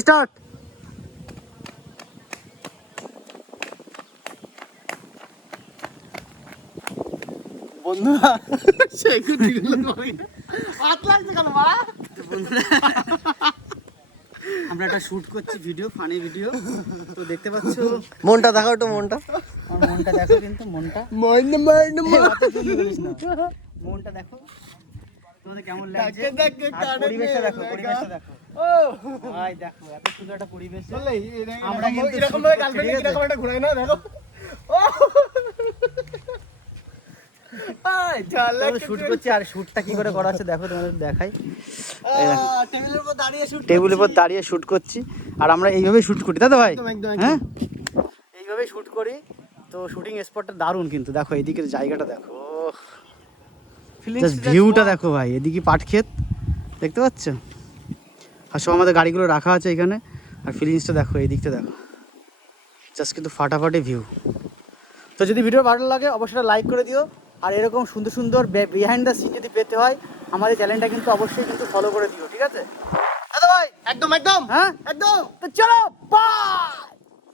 Start বন্ধুরা। সেই কুটিগুলো হাত লাগছে কেন মা আমরা একটা শুট করছি ভিডিও ফানি ভিডিও তো দেখতে পাচ্ছ? মনটা দেখাও একটু মনটা। মনটা দেখো কিন্তু মনটা। মন মন। মনটা দেখো। তোমাদের কেমন লাগছে। দেখে দেখে আর কানে পরিবেশটা দেখো পরিবেশটা দেখো। ও। ভাই দেখো এত সুন্দর একটা পরিবেশ। আমরা কিন্তু এরকম ভাবে গার্লফ্রেন্ড এরকম একটা ঘুরাই না দেখো। ও। শুট করছি আর শুটটা কি করে করা হচ্ছে দেখো তোমাদের দেখাই। টেবিলের উপর দাঁড়িয়ে শুট টেবিলের উপর দাঁড়িয়ে শুট করছি। আর আমরা এইভাবেই শুট করি তো ভাই। হ্যাঁ? এইভাবেই শুট করি তো শুটিং স্পটটা দারুণ কিন্তু। দেখো এদিকের জায়গাটা দেখো। জাস্ট ভিউটা দেখো। ভাই এদিকে পাট ক্ষেত দেখতে পাচ্ছ? আর সব আমাদের গাড়িগুলো রাখা আছে এখানে আর ফিলিংসটা দেখো এই দিকটা দেখো। জাস্ট কিন্তু ফাটাফাটি ভিউ তো যদি ভিডিও ভালো লাগে অবশ্যই লাইক করে দিও। আর এরকম সুন্দর সুন্দর বিহাইন্ড দ্য সিন যদি পেতে হয় আমাদের চ্যানেলটা কিন্তু অবশ্যই কিন্তু ফলো করে দিও ঠিক আছে? ভাই! একদম একদম! হ্যাঁ? একদম! তো চলো বাই